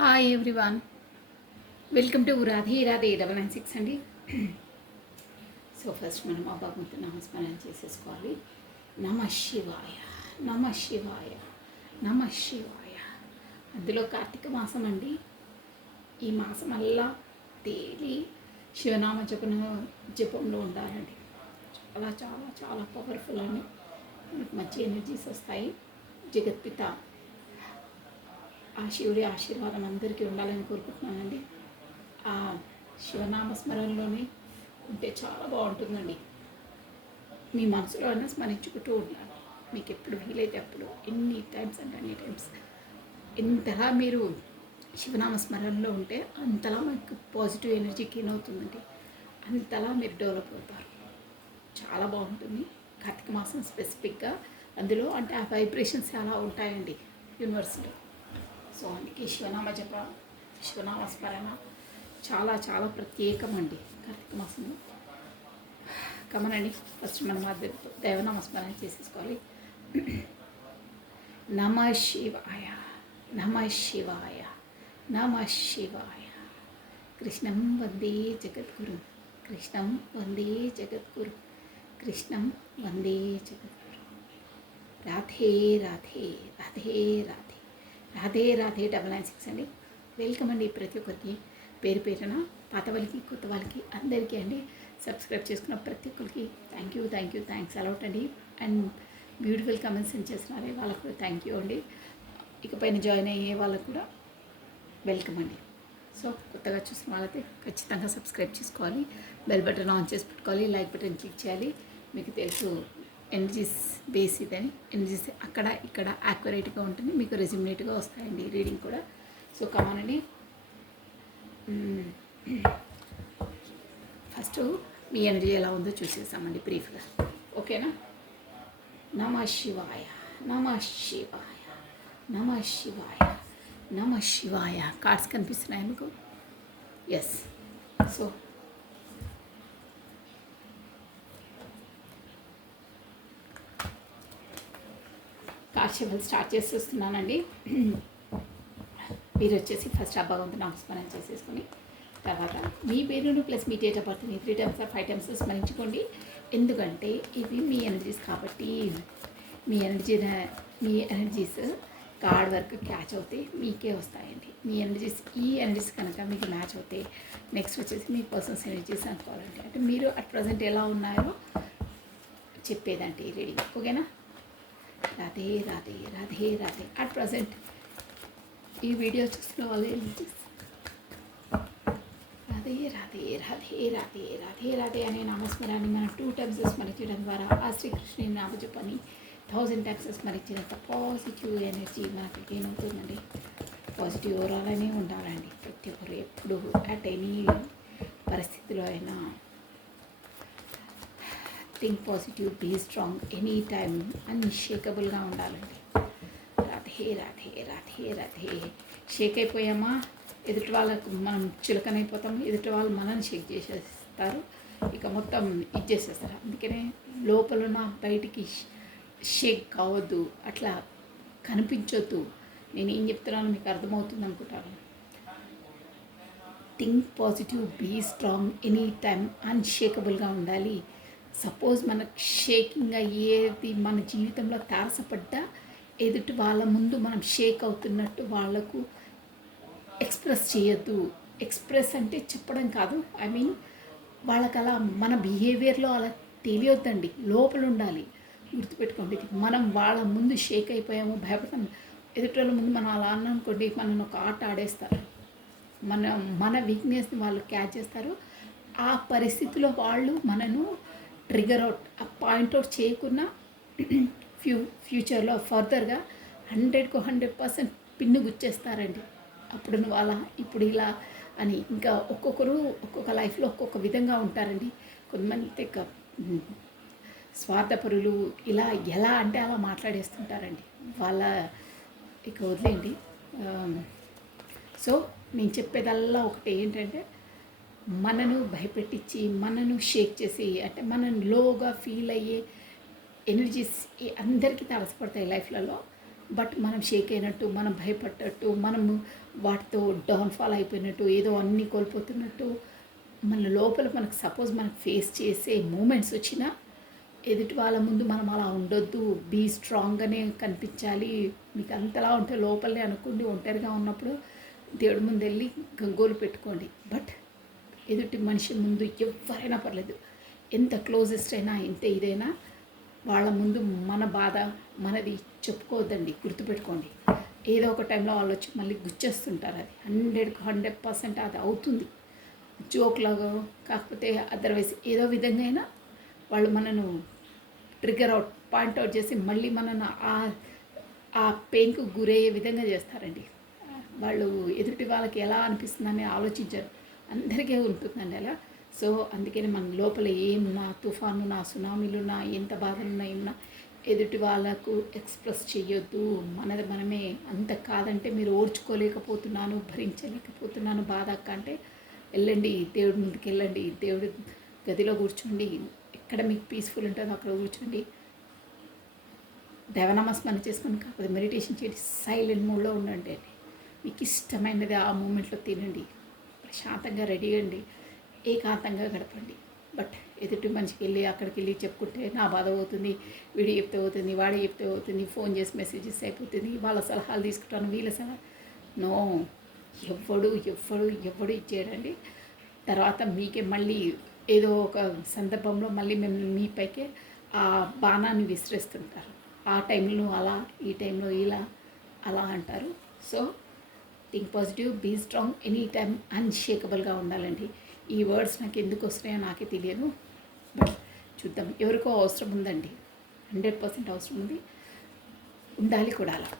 Hi everyone, welcome to Radhe Radhe 996 అండి. So first మనం ఆ భగవంతు నామస్మరణ చేసేసుకోవాలి. నమ శివాయ, నమ శివాయ, నమ శివాయ. అందులో కార్తీక మాసం అండి. ఈ మాసం అల్లా డైలీ శివనామ జపంలో ఉండాలండి. చాలా చాలా చాలా పవర్ఫుల్ అండి. మనకు మంచి ఎనర్జీస్ వస్తాయి. జగత్పిత ఆ శివుడి ఆశీర్వాదం అందరికీ ఉండాలని కోరుకుంటున్నానండి. ఆ శివనామస్మరణలోనే ఉంటే చాలా బాగుంటుందండి. మీ మనసులో అయినా స్మరించుకుంటూ ఉండాలి. మీకు ఎప్పుడు వీలైతే అప్పుడు, ఎన్ని టైమ్స్ అంటే అన్ని టైమ్స్. ఎంతలా మీరు శివనామస్మరణలో ఉంటే అంతలా మీకు పాజిటివ్ ఎనర్జీ గెయిన్ అవుతుందండి. అంతలా మీరు డెవలప్ అవుతారు. చాలా బాగుంటుంది. కార్తీక మాసం స్పెసిఫిక్గా అందులో అంటే ఆ వైబ్రేషన్స్ ఎలా ఉంటాయండి యూనివర్స్లో. సో అందుకే శివనామ స్మరణ చాలా చాలా ప్రత్యేకమండి కార్తీక మాసంలో. కమనండి, ఫస్ట్ మనం దైవనామస్మరణ చేసేసుకోవాలి. నమ శివాయ, నమ శివాయ, నమ శివాయ. కృష్ణం వందే జగద్గురు, కృష్ణం వందే జగద్గురు, కృష్ణం వందే జగద్గురు. రాధే రాధే, రాధే రాధే, రాధే రాధే 996 అండి. వెల్కమ్ అండి ప్రతి ఒక్కరికి, పేరు పేరున, పాత వాళ్ళకి కొత్త వాళ్ళకి అందరికీ అండి. సబ్స్క్రైబ్ చేసుకున్న ప్రతి ఒక్కరికి థ్యాంక్స్ అలాట్ అండి. అండ్ బ్యూటిఫుల్ కమెంట్స్ సెండ్ చేస్తున్నారే వాళ్ళకు కూడా థ్యాంక్ యూ అండి. ఇకపైన జాయిన్ అయ్యే వాళ్ళకు కూడా వెల్కమ్ అండి. సో కొత్తగా చూసిన వాళ్ళైతే ఖచ్చితంగా సబ్స్క్రైబ్ చేసుకోవాలి, బెల్ బటన్ ఆన్ చేసి పెట్టుకోవాలి, లైక్ బటన్ క్లిక్ చేయాలి. మీకు తెలుసు ఎనర్జీస్ బేస్ ఇదని, ఎనర్జీస్ అక్కడ ఇక్కడ యాక్యురేట్గా ఉంటుంది, మీకు రెజ్యూమినేట్గా వస్తాయండి రీడింగ్ కూడా. సో కామనండి, ఫస్ట్ మీ ఎనర్జీ ఎలా ఉందో చూసేసామండి బ్రీఫ్గా, ఓకేనా. నమ శివాయ, నమ శివాయ, నమ శివాయ, నమ శివాయ. కార్డ్స్ కనిపిస్తున్నాయి మీకు? ఎస్. సో కార్షివల్ స్టార్ట్ చేసేస్తున్నానండి. మీరు వచ్చేసి ఫస్ట్ ఆ భగవంతు నామస్మరణ చేసేసుకొని తర్వాత మీ పేరును ప్లస్ మీ డేట్ ఆఫ్ బర్త్ని 3 times 5 times స్మరించుకోండి. ఎందుకంటే ఇవి మీ ఎనర్జీస్ కాబట్టి మీ ఎనర్జీస్ కార్డ్ వర్క్ క్యాచ్ అవుతాయి, మీకే వస్తాయండి. మీ ఎనర్జీస్ ఈ ఎనర్జీస్ కనుక మీకు మ్యాచ్ అవుతాయి, నెక్స్ట్ వచ్చేసి మీ పర్సన్స్ ఎనర్జీస్ అనుకోవాలంటే అంటే మీరు అట్ ప్రజెంట్ ఎలా ఉన్నారో చెప్పేదండి ఈ రీడింగ్, ఓకేనా. రాధే రాధే, రాధే రాధే. అట్ ప్రజెంట్ ఈ వీడియో చూస్తున్న వాళ్ళు రాధే రాధే, రాధే రాధే, రాధే రాధే అనే నామస్మరాన్ని మనం 2 times స్మరించడం ద్వారా ఆ శ్రీకృష్ణుని నామజపాన్ని 1000 times స్మరించినంత పాజిటివ్ ఎనర్జీ మనకు గెయిన్ అవుతుందండి. పాజిటివ్ ఓవరాల్నే ఉండాలండి ప్రతి ఒక్కరు ఎప్పుడు, అట్ ఎనీ పరిస్థితిలో అయినా. Think positive, be strong, any time అన్షేకబుల్గా ఉండాలండి. రాధే రాధే, రాధే రాధే. షేక్ అయిపోయామా ఎదుటి వాళ్ళకు మనం చులకనైపోతాం, ఎదుటి వాళ్ళు మనల్ని షేక్ చేసేస్తారు, ఇక మొత్తం ఇచ్చేసేస్తారు. అందుకనే లోపలున్న బయటికి షేక్ కావద్దు, అట్లా కనిపించొద్దు. నేను ఏం చెప్తున్నానో మీకు అర్థమవుతుంది అనుకుంటాను. Think positive, be strong, any time అన్షేకబుల్గా ఉండాలి. సపోజ్ మనకు షేకింగ్ అయ్యేది మన జీవితంలో తారసపడ్డా ఎదుటి వాళ్ళ ముందు మనం షేక్ అవుతున్నట్టు వాళ్లకు ఎక్స్ప్రెస్ చేయొద్దు. ఎక్స్ప్రెస్ అంటే చెప్పడం కాదు, ఐ మీన్ వాళ్ళకి అలా మన బిహేవియర్లో అలా తెలియొద్దండి, లోపల ఉండాలి. గుర్తుపెట్టుకోండి, మనం వాళ్ళ ముందు షేక్ అయిపోయాము, భయపడతాం, ఎదుటి వాళ్ళ ముందు మనం అలా అన్ననుకోండి, మనల్ని ఒక ఆట ఆడేస్తారు. మన వీక్నెస్ని వాళ్ళు క్యాచ్ చేస్తారు. ఆ పరిస్థితిలో వాళ్ళు మనను ట్రిగర్ అవుట్, ఆ పాయింట్అవుట్ చేయకుండా ఫ్యూచర్లో ఫర్దర్గా 100కు 100% పిన్ను గుచ్చేస్తారండి. అప్పుడు నువ్వు అలా, ఇప్పుడు ఇలా అని. ఇంకా ఒక్కొక్కరు ఒక్కొక్క లైఫ్లో ఒక్కొక్క విధంగా ఉంటారండి. కొంతమంది స్వార్థపరులు, ఇలా ఎలా అంటే అలా మాట్లాడేస్తుంటారండి. వాళ్ళ ఇక వదిలేండి. సో నేను చెప్పేదల్లా ఒకటి ఏంటంటే, మనను భయపెట్టించి మనను షేక్ చేసి అంటే మనం లోగా ఫీల్ అయ్యే ఎనర్జీస్ అందరికీ తారసపడతాయి లైఫ్లలో. బట్ మనం షేక్ అయినట్టు, మనం భయపడ్డట్టు, మనము వాటితో డౌన్ఫాల్ అయిపోయినట్టు, ఏదో అన్నీ కోల్పోతున్నట్టు మన లోపల మనకు సపోజ్ మనకు ఫేస్ చేసే మూమెంట్స్ వచ్చినా ఎదుటి వాళ్ళ ముందు మనం అలా ఉండొద్దు, బీ స్ట్రాంగ్గానే కనిపించాలి. మీకు అంతలా ఉంటే లోపలనే అనుకోండి, ఒంటరిగా ఉన్నప్పుడు దేవుడి ముందు వెళ్ళి గంగోలు పెట్టుకోండి. బట్ ఎదుటి మనిషి ముందు ఎవరైనా పర్లేదు, ఎంత క్లోజెస్ట్ అయినా ఎంత ఇదైనా వాళ్ళ ముందు మన బాధ మనది చెప్పుకోవద్దండి. గుర్తుపెట్టుకోండి, ఏదో ఒక టైంలో వాళ్ళు వచ్చి మళ్ళీ గుచ్చేస్తుంటారు. అది 100% అది అవుతుంది. జోక్ లాగా కాకపోతే అదర్వైజ్ ఏదో విధంగా అయినా వాళ్ళు మనను ట్రిగర్ అవుట్ పాయింట్అవుట్ చేసి మళ్ళీ మనను ఆ పెయిన్కు గురయ్యే విధంగా చేస్తారండి. వాళ్ళు ఎదుటి వాళ్ళకి ఎలా అనిపిస్తుందని ఆలోచించారు. అందరికీ ఉంటుందండి అలా. సో అందుకని మన లోపల ఏమున్నా, తుఫాను నా, సునామీలు నా, ఎంత బాధలున్నా ఏమున్నా ఎదుటి వాళ్ళకు ఎక్స్ప్రెస్ చేయొద్దు. మనది మనమే. అంత కాదంటే మీరు ఓర్చుకోలేకపోతున్నాను, భరించలేకపోతున్నాను బాధ అంటే వెళ్ళండి, దేవుడి ముందుకు వెళ్ళండి, దేవుడి గదిలో కూర్చోండి, ఎక్కడ మీకు పీస్ఫుల్ ఉంటుందో అక్కడ కూర్చోండి, దైవనామస్మరణ చేసుకొని కాకపోతే మెడిటేషన్ చేయండి, సైలెంట్ మూడ్లో ఉండండి. మీకు ఇష్టమైనది ఆ మూమెంట్లో తినండి, ప్రశాంతంగా రెడీ అండి, ఏకాంతంగా గడపండి. బట్ ఎదుటి మనిషికి వెళ్ళి అక్కడికి వెళ్ళి చెప్పుకుంటే నా బాధ అవుతుంది, వీడియో చెప్తే అవుతుంది, వాడే చెప్తే అవుతుంది, ఫోన్ చేసి మెసేజెస్ అయిపోతుంది, వాళ్ళ సలహాలు తీసుకుంటాను, వీళ్ళ సలహా నో. ఎవ్వడు ఇచ్చేయడండి. తర్వాత మీకే మళ్ళీ ఏదో ఒక సందర్భంలో మళ్ళీ మేము మీపైకే ఆ బాణాన్ని విసిరేస్తుంటారు. ఆ టైంలో అలా, ఈ టైంలో ఇలా అలా అంటారు. So think positive, be strong, any time అన్షేకబుల్గా ఉండాలండి. ఈ వర్డ్స్ నాకు ఎందుకు వస్తున్నాయో నాకే తెలియదు. బట్ చూద్దాం, ఎవరికో అవసరం ఉందండి, 100% అవసరం ఉంది, ఉండాలి కూడా అలా.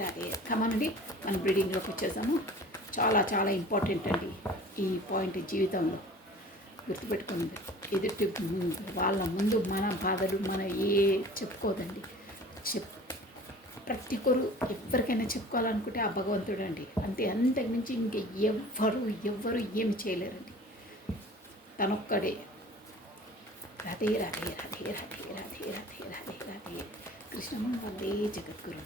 రాదే కమానండి, మన బ్రీడింగ్లోకి వచ్చేసాము. చాలా చాలా ఇంపార్టెంట్ అండి ఈ పాయింట్ జీవితంలో. గుర్తుపెట్టుకోండి, ఎదుటి వాళ్ళ ముందు మన బాధలు మన చెప్పుకోదండి. ప్రతి ఒక్కరు ఎవరికైనా చెప్పుకోవాలనుకుంటే ఆ భగవంతుడు అండి, అంతే. అంతకు మించి ఇంక ఎవ్వరు ఏమి చేయలేరండి, తనొక్కడే. రాధే రాధే రాధే రాధే రాధే రాధే రాధే రాధే. కృష్ణమ్మ వందే జగద్గురు,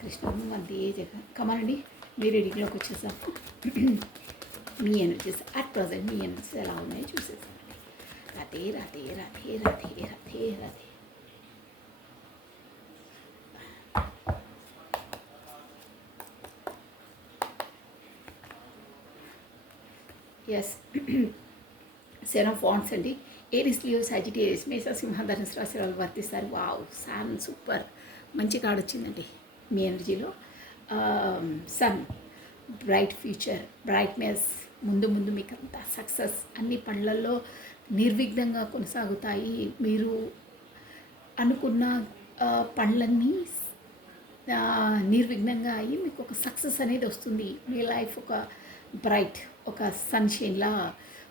కృష్ణమ్మ వందే కమనండి. మీరు రీడింగ్లోకి వచ్చేసాము. మీ ఎనర్జీస్ అట్ ప్రజెంట్ మీ ఎనర్జీస్ ఎలా ఉన్నాయో చూసేసామండి. Radhe Radhe Radhe Radhe Radhe Radhe. Yes, seven of wands అండి. Aries, Leo, Sagittarius, Mesha, Simha, Dhanus రాశి వాళ్ళు వర్తిస్తారు. వావ్, సన్ సూపర్, మంచి కార్డ్ వచ్చిందండి మీ ఎనర్జీలో. సన్, బ్రైట్ ఫ్యూచర్, బ్రైట్నెస్, ముందు మీకు అంతా సక్సెస్, అన్ని పనులలో నిర్విఘ్నంగా కొనసాగుతాయి. మీరు అనుకున్న పనులన్నీ నిర్విఘ్నంగా అయ్యి మీకు ఒక సక్సెస్ అనేది వస్తుంది. మీ లైఫ్ ఒక బ్రైట్, ఒక సన్షైన్లా,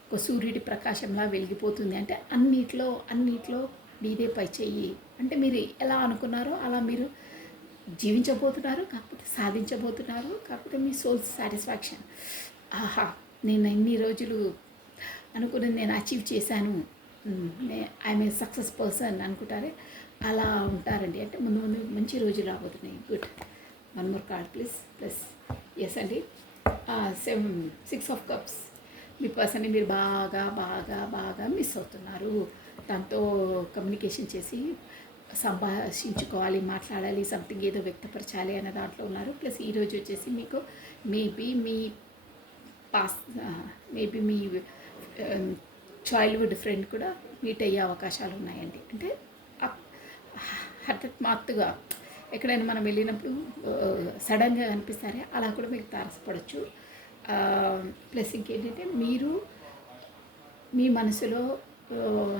ఒక సూర్యుడి ప్రకాశంలా వెలిగిపోతుంది. అంటే అన్నిట్లో మీదే పై చెయ్యి. అంటే మీరు ఎలా అనుకున్నారో అలా మీరు జీవించబోతున్నారు, కాకపోతే సాధించబోతున్నారు, కాకపోతే మీ సోల్ సాటిస్ఫాక్షన్. ఆహా, నేను ఇన్ని రోజులు అనుకున్నది నేను అచీవ్ చేశాను, ఐఎమ్ ఏ సక్సెస్ పర్సన్ అనుకుంటారే, అలా ఉంటారండి. అంటే ముందు మంచి రోజులు రాబోతున్నాయి. Good. One more card please. Plus S అండి. 6 ఆఫ్ కప్స్. మీ పర్సన్ని మీరు బాగా మిస్ అవుతున్నారు. దాంతో కమ్యూనికేషన్ చేసి సంభాషించుకోవాలి, మాట్లాడాలి, సంథింగ్ ఏదో వ్యక్తపరచాలి అనే దాంట్లో ఉన్నారు. ప్లస్ ఈరోజు వచ్చేసి మీకు మేబీ మీ చైల్డ్హుడ్ ఫ్రెండ్ కూడా మీట్ అయ్యే అవకాశాలు ఉన్నాయండి. అంటే హఠాత్తుగా ఎక్కడైనా మనం వెళ్ళినప్పుడు సడన్గా కనిపిస్తారే, అలా కూడా మీకు తారసపడవచ్చు. ప్లస్ ఇంకేంటంటే మీరు మీ మనసులో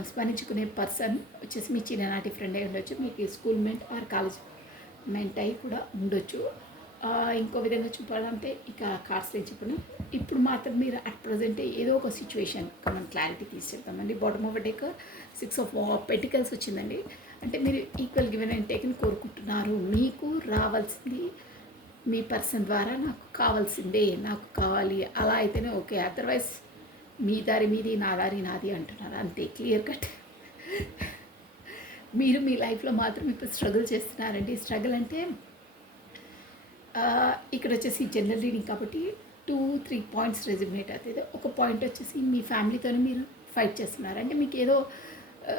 స్మరించుకునే పర్సన్ వచ్చేసి మీ చిన్ననాటి ఫ్రెండ్ అయి ఉండొచ్చు, మీకు school mate or college mate అయి కూడా ఉండొచ్చు. ఇంకో విధంగా చెప్పాలంటే ఇక కార్డ్స్ నేను చెప్పను. ఇప్పుడు మాత్రం మీరు అట్ ప్రజెంట్ ఏదో ఒక సిచ్యువేషన్ మనం క్లారిటీ తీసుకెళ్తామండి. Bottom of deck 6 of pentacles వచ్చిందండి. అంటే మీరు ఈక్వల్ గివెన్ అండ్ టేకన్ కోరుకుంటున్నారు. మీకు రావాల్సింది మీ పర్సన్ ద్వారా నాకు కావాల్సిందే, నాకు కావాలి, అలా అయితేనే ఓకే. అదర్వైజ్ మీ దారి మీది, నా దారి నాది అంటున్నారు, అంతే. Clear cut. మీరు మీ లైఫ్లో మాత్రం ఇప్పుడు స్ట్రగుల్ చేస్తున్నారండి. స్ట్రగుల్ అంటే ఇక్కడ వచ్చేసి జనరల్ రీడింగ్ కాబట్టి 2-3 పాయింట్స్ రెజ్యూమినేట్ అవుతుంది. ఒక పాయింట్ వచ్చేసి మీ ఫ్యామిలీతోనే మీరు ఫైట్ చేస్తున్నారు, అంటే మీకు ఏదో ఆ,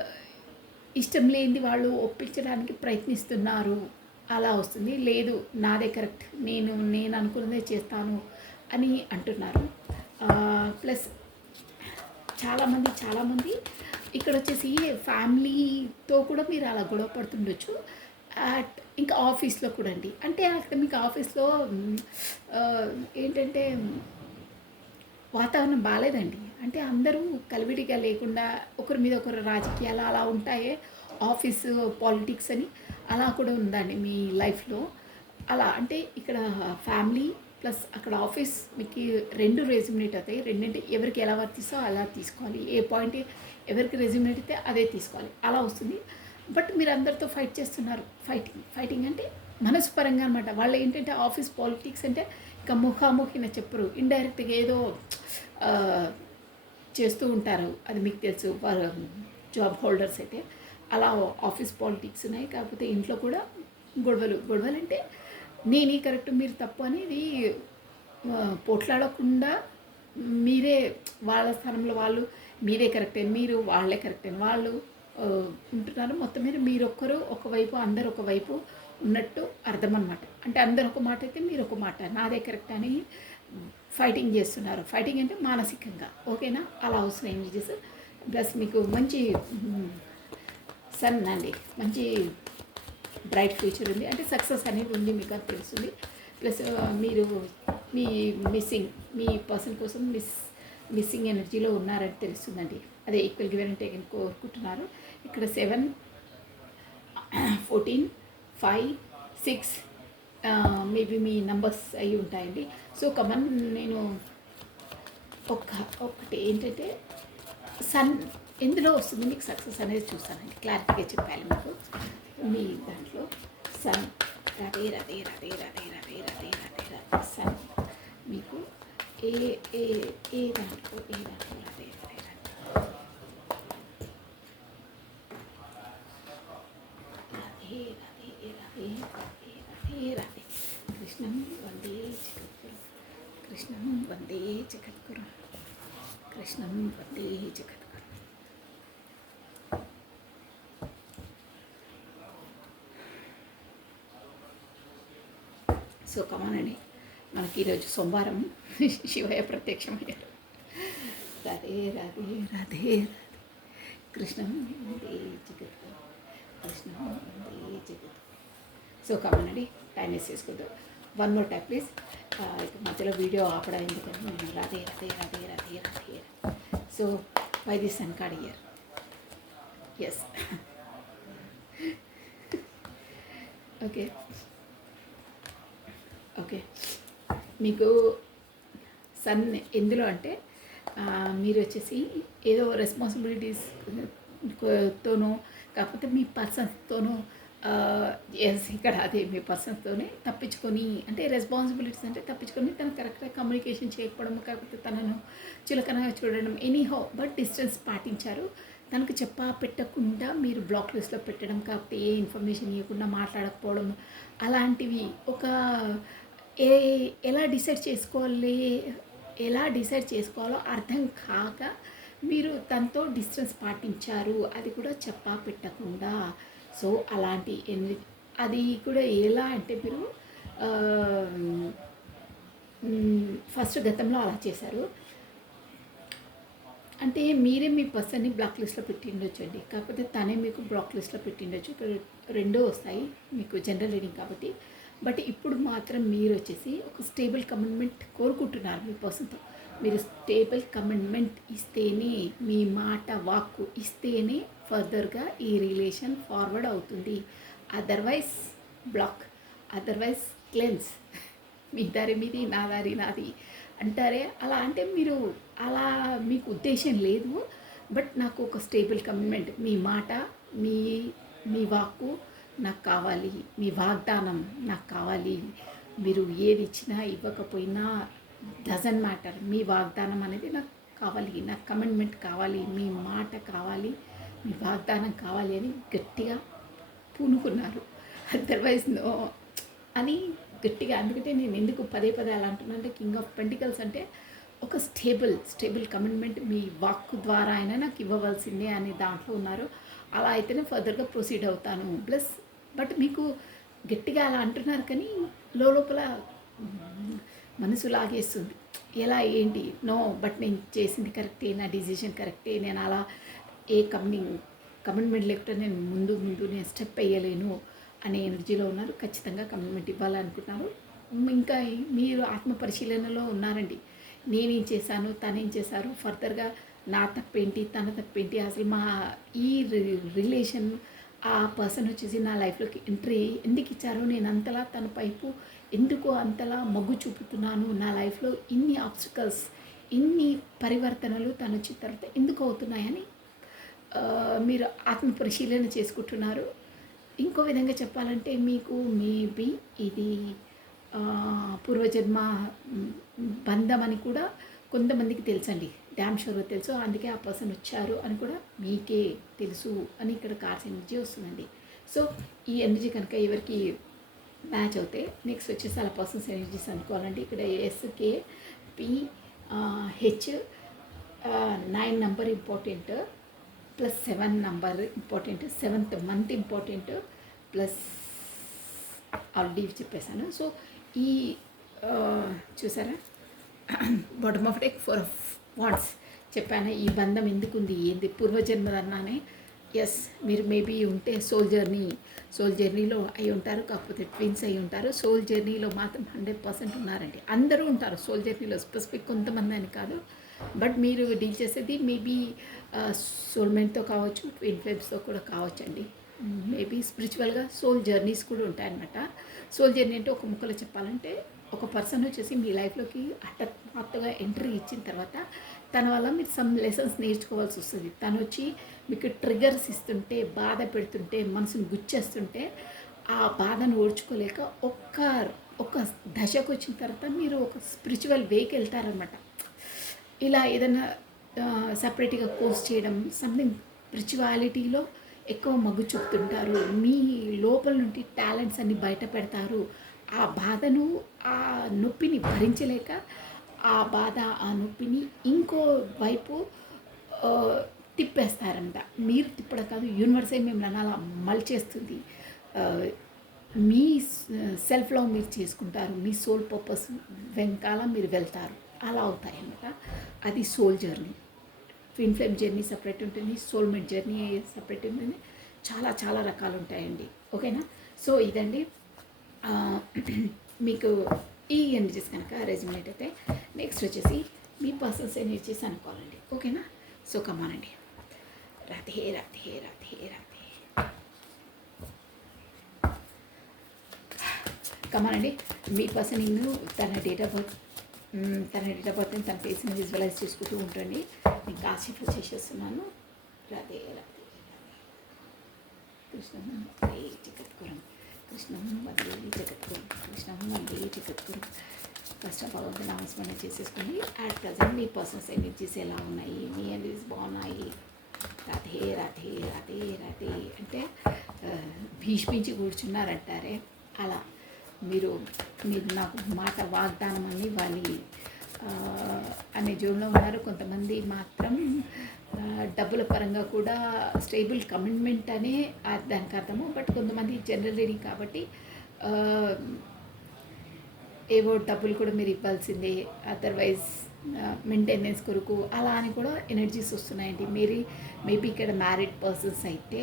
ఇష్టం లేనిది వాళ్ళు ఒప్పించడానికి ప్రయత్నిస్తున్నారు అలా వస్తుంది. లేదు నాదే కరెక్ట్, నేను అనుకున్నదే చేస్తాను అని అంటున్నారు. ప్లస్ చాలామంది ఇక్కడ వచ్చేసి ఫ్యామిలీతో కూడా మీరు అలా గొడవ పడుతుండొచ్చు. ఇంకా ఆఫీస్లో కూడా అండి, అంటే అక్కడ మీకు ఆఫీస్లో ఆ, ఏంటంటే వాతావరణం బాగాలేదండి. అంటే అందరూ కలివిడిగా లేకుండా ఒకరి మీద ఒకరు రాజకీయాలు అలా ఉంటాయే, ఆఫీసు పాలిటిక్స్ అని అలా కూడా ఉందండి మీ లైఫ్లో. అలా అంటే ఇక్కడ ఫ్యామిలీ ప్లస్ అక్కడ ఆఫీస్ మీకు రెండు రెజ్యూమినేట్ అవుతాయి. రెండింటి ఎవరికి ఎలా వర్తిస్తో అలా తీసుకోవాలి, ఏ పాయింట్ ఎవరికి రెజ్యూమినేట్ అయితే అదే తీసుకోవాలి, అలా వస్తుంది. బట్ మీరు అందరితో ఫైట్ చేస్తున్నారు. ఫైటింగ్ అంటే మనసు పరంగా అనమాట. వాళ్ళు ఏంటంటే ఆఫీస్ పాలిటిక్స్ అంటే ఇంకా ముఖాముఖిన చెప్పరు, ఇండైరెక్ట్గా ఏదో ఆ, చేస్తూ ఉంటారు, అది మీకు తెలుసు. వారు జాబ్ హోల్డర్స్ అయితే అలా ఆఫీస్ పాలిటిక్స్ ఉన్నాయి. కాకపోతే ఇంట్లో కూడా గొడవలు అంటే నేనే కరెక్ట్ మీరు తప్పు అనేది పోట్లాడకుండా మీరే వాళ్ళ స్థానంలో వాళ్ళు మీరే కరెక్ట్ అని మీరు వాళ్ళే కరెక్ట్ అని వాళ్ళు ఉంటున్నారు. మొత్తం మీద మీరొక్కరు ఒకవైపు అందరు ఒకవైపు ఉన్నట్టు అర్థం అనమాట. అంటే అందరు ఒక మాట అయితే మీరు ఒక మాట, నాదే కరెక్ట్ అని ఫైటింగ్ చేస్తున్నారు. ఫైటింగ్ అంటే మానసికంగా, ఓకేనా? అలా వస్తున్నాయి ఇమేజెస్. ప్లస్ మీకు మంచి సన్ అండి, మంచి బ్రైట్ ఫ్యూచర్ ఉంది, అంటే సక్సెస్ అనేది ఉంది మీకు అని తెలుస్తుంది. ప్లస్ మీరు మీ పర్సన్ కోసం మిస్సింగ్ ఎనర్జీలో ఉన్నారని తెలుస్తుందండి. అదే ఈక్వల్ గివెన్ అండ్ టేకన్ కోరుకుంటున్నారు. ఇక్కడ 7, 14, 5, 6 మేబీ మీ నంబర్స్ అయి ఉంటాయండి. సో కమన్ నేను ఒకటి ఏంటంటే సన్ ఎందులో వస్తుంది మీకు సక్సెస్ అనేది చూస్తానండి, క్లారిటీగా చెప్పాలి మీకు. మీ దాంట్లో సన్ రదే సన్ మీకు ఏ ఏ ఏ దాంట్లో రదే కృష్ణం వందే జగద్గురు, కృష్ణం వందే జగద్గురు, కృష్ణం వందే జగద్గురు. సో కమానండి, మనకి ఈరోజు సోమవారం శివయ్య ప్రత్యక్షమయ్యారు. రాధే రాధే రాధే కృష్ణం వందే జగద్గురు, కృష్ణం వందే జగద్గురు. సో కమానండి, టైం వేస్ట్ చేసుకోవద్దు. One more time please. మధ్యలో వీడియో ఆపడం ఎందుకంటే నేను Radhe Radhe Radhe Radhe Radhe. So by this sun card year, yes okay okay. మీకు సన్ ఎందులో అంటే మీరు వచ్చేసి ఏదో రెస్పాన్సిబిలిటీస్ తోనో కాకపోతే మీ పర్సన్స్తోనో ఎస్ ఇక్కడ అదే మీ పర్సన్స్తోనే తప్పించుకొని, అంటే రెస్పాన్సిబిలిటీస్ అంటే తప్పించుకొని తను కరెక్ట్గా కమ్యూనికేషన్ చేయకపోవడం, కాకపోతే తనను చులకనగా చూడడం, ఎనీహో బట్ డిస్టెన్స్ పాటించారు. తనకు పెట్టకుండా మీరు బ్లాక్ లిస్ట్లో పెట్టడం, కాకపోతే ఏ ఇన్ఫర్మేషన్ ఇవ్వకుండా మాట్లాడకపోవడం, అలాంటివి ఒక ఎలా డిసైడ్ చేసుకోవాలో అర్థం కాక మీరు తనతో డిస్టెన్స్ పాటించారు, అది కూడా పెట్టకుండా. సో అలాంటి అది కూడా ఎలా అంటే మీరు ఫస్ట్ గతంలో అలా చేశారు, అంటే మీరే మీ పర్సన్ని బ్లాక్ లిస్ట్లో పెట్టిండొచ్చు అండి, కాకపోతే తనే మీకు బ్లాక్ లిస్ట్లో పెట్టిండొచ్చు. ఇక్కడ రెండో వస్తాయి మీకు జనరల్ రీడింగ్ కాబట్టి. బట్ ఇప్పుడు మాత్రం మీరు వచ్చేసి ఒక స్టేబుల్ కమిట్మెంట్ కోరుకుంటున్నారు మీ పర్సన్తో. మీరు స్టేబుల్ కమిట్మెంట్ ఇస్తేనే, మీ మాట వాక్కు ఇస్తేనే ఫర్దర్గా ఈ రిలేషన్ ఫార్వర్డ్ అవుతుంది. Otherwise block, otherwise cleanse. మీ దారి మీది, నా దారి నాది అంటారే, అలా అంటే మీరు అలా మీకు ఉద్దేశం లేదు. బట్ నాకు ఒక స్టేబుల్ కమిట్మెంట్, మీ మాట, మీ మీ వాక్కు నాకు కావాలి, మీ వాగ్దానం నాకు కావాలి. మీరు ఏది ఇచ్చినా ఇవ్వకపోయినా డజంట్ మ్యాటర్, మీ వాగ్దానం అనేది నాకు కావాలి, నాకు కమిట్మెంట్ కావాలి, మీ మాట కావాలి, మీ వాగ్దానం కావాలి అని గట్టిగా పూనుకున్నారు. అదర్వైజ్ నో అని గట్టిగా, అందుకంటే నేను ఎందుకు పదే పదే అలా అంటున్నా అంటే కింగ్ ఆఫ్ పెంటికల్స్ అంటే ఒక స్టేబుల్ కమిట్మెంట్ మీ వాక్ ద్వారా అయినా నాకు ఇవ్వవలసిందే అని దాంట్లో ఉన్నారు. అలా అయితేనే ఫర్దర్గా ప్రొసీడ్ అవుతాను. ప్లస్ బట్ మీకు గట్టిగా అలా అంటున్నారు కానీ లోపల మనసు లాగేస్తుంది. ఎలా ఏంటి నో, బట్ నేను చేసింది కరెక్టే, నా డిసిషన్ కరెక్టే, నేను అలా ఏ కమిట్మెంట్ లేకపోతే నేను ముందు నేను స్టెప్ వేయలేను అనే ఎనర్జీలో ఉన్నారు. ఖచ్చితంగా కమిట్మెంట్ ఇవ్వాలనుకుంటున్నారు. ఇంకా మీరు ఆత్మ పరిశీలనలో ఉన్నారండి. నేనేం చేశాను, తనేం చేశారు, ఫర్దర్గా నా తప్పేంటి, తన తప్పేంటి, అసలు మా ఈ రిలేషన్ ఆ పర్సన్ వచ్చేసి నా లైఫ్లోకి ఎంట్రీ ఎందుకు ఇచ్చారు, నేను అంతలా తన వైపు ఎందుకు అంతలా మొగ్గు చూపుతున్నాను, నా లైఫ్లో ఇన్ని ఆబ్స్టికల్స్, ఇన్ని పరివర్తనలు తను వచ్చిన తర్వాత ఎందుకు అవుతున్నాయని మీరు ఆత్మ పరిశీలన చేసుకుంటున్నారు. ఇంకో విధంగా చెప్పాలంటే మీకు మేబీ ఇది పూర్వజన్మ బంధం అని కూడా కొంతమందికి తెలుసండి. డ్యామ్ షూర్గా తెలుసు. అందుకే ఆ పర్సన్ వచ్చారు అని కూడా మీకే తెలుసు అని ఇక్కడ కార్స్ ఎనర్జీ వస్తుందండి. సో ఈ ఎనర్జీ కనుక ఎవరికి మ్యాచ్ అవుతే నెక్స్ట్ వచ్చేసి అలా పర్సన్స్ ఎనర్జీస్ అనుకోవాలండి. ఇక్కడ S K P H 9 number important, plus 7 number important, 7th month important, plus already చెప్పేశాను. సో ఈ చూసారా bottom of deck 4 of wands చెప్పాను. ఈ బంధం ఎందుకు ఉంది, ఏంది పూర్వజన్మదన్నానే. ఎస్, మీరు మేబీ ఉంటే సోల్ జర్నీలో అయి ఉంటారు, కాకపోతే ట్విన్స్ అయి ఉంటారు. సోల్ జర్నీలో మాత్రం 100% ఉన్నారండి. అందరూ ఉంటారు సోల్ జర్నీలో, స్పెసిఫిక్ కొంతమంది అని కాదు. బట్ మీరు డీల్ చేసేది మేబీ సోల్మేట్తో కావచ్చు, ట్విన్ ఫ్లేమ్స్తో కూడా కావచ్చండి. మేబీ స్పిరిచువల్గా సోల్ జర్నీస్ కూడా ఉంటాయన్నమాట. సోల్ జర్నీ అంటే ఒక ముక్కలో చెప్పాలంటే ఒక పర్సన్ వచ్చేసి మీ లైఫ్లోకి హఠాత్తుగా ఎంట్రీ ఇచ్చిన తర్వాత తన వల్ల మీరు సమ్ లెసన్స్ నేర్చుకోవాల్సి వస్తుంది. తను వచ్చి మీకు ట్రిగర్స్ ఇస్తుంటే, బాధ పెడుతుంటే, మనసును గుచ్చేస్తుంటే ఆ బాధను ఓడ్చుకోలేక ఒక్క దశకు వచ్చిన తర్వాత మీరు ఒక స్పిరిచువల్ వేకి వెళ్తారనమాట. ఇలా ఏదైనా సపరేట్గా కోర్స్ చేయడం, సంథింగ్ స్పిరిచువాలిటీలో ఎక్కువ మగ్గు చూపుతుంటారు. మీ లోపల నుండి టాలెంట్స్ అన్ని బయట పెడతారు. ఆ బాధను, ఆ నొప్పిని భరించలేక ఆ బాధ, ఆ నొప్పిని ఇంకో వైపు తిప్పేస్తారంట. మీరు తిప్పడం కాదు, యూనివర్సే మిమ్మల్ని అలా మలిచేస్తుంది. మీ సెల్ఫ్లో మీరు చేసుకుంటారు, మీ సోల్ పర్పస్ వెనకాల మీరు వెళ్తారు. అలా అవుతాయన్నమాట. అది soul journey. Twin flame journey separate ఉంటుంది, సోల్మేట్ జర్నీ సపరేట్ ఉంటుంది. చాలా చాలా రకాలు ఉంటాయండి. ఓకేనా? సో ఇదండి మీకు ఈ ఎనర్జీస్ కనుక రెజ్యునేట్ అయితే నెక్స్ట్ వచ్చేసి మీ పర్సన్స్ ఎనర్జీస్ అనుకోవాలండి. ఓకేనా? సో కమానండి. రాధే రాధే రాధే రాధే. కమానండి. మీ పర్సన్ తన డేట్ ఆఫ్ బర్త్ తన ఫేస్ని విజువలైజ్ చేసుకుంటూ ఉంటుంది. నేను కాశీఫ్ చేసేస్తున్నాను. రాధే రాధే కృష్ణ జగద్గురం, కృష్ణం వందే జగద్గురు, కృష్ణం వందే జగద్గురు. ఫస్ట్ ఆఫ్ ఆల్ నామస్మరణ చేసేసుకొని అట్ ప్రజెంట్ మీ పర్సన్స్ ఎనర్జీస్ ఎలా ఉన్నాయి, మీ ఎనర్జీస్ బాగున్నాయి. రాధే రాధే రాధే రాధే అంటే భీష్మించి కూర్చున్నారంటారే అలా మీరు నాకు మాట వాగ్దానం అని ఇవ్వాలి అనే జోన్లో ఉన్నారు. కొంతమంది మాత్రం డబ్బుల పరంగా కూడా స్టేబుల్ కమిట్మెంట్ అనే దానికి అర్థము. బట్ కొంతమంది జనరల్ రీడింగ్ కాబట్టి ఏవో డబ్బులు కూడా మీరు ఇవ్వాల్సిందే, అదర్వైజ్ మెయింటెనెన్స్ కొరకు అలా అని కూడా ఎనర్జీస్ వస్తున్నాయండి. మేబీ ఇక్కడ మ్యారీడ్ పర్సన్స్ అయితే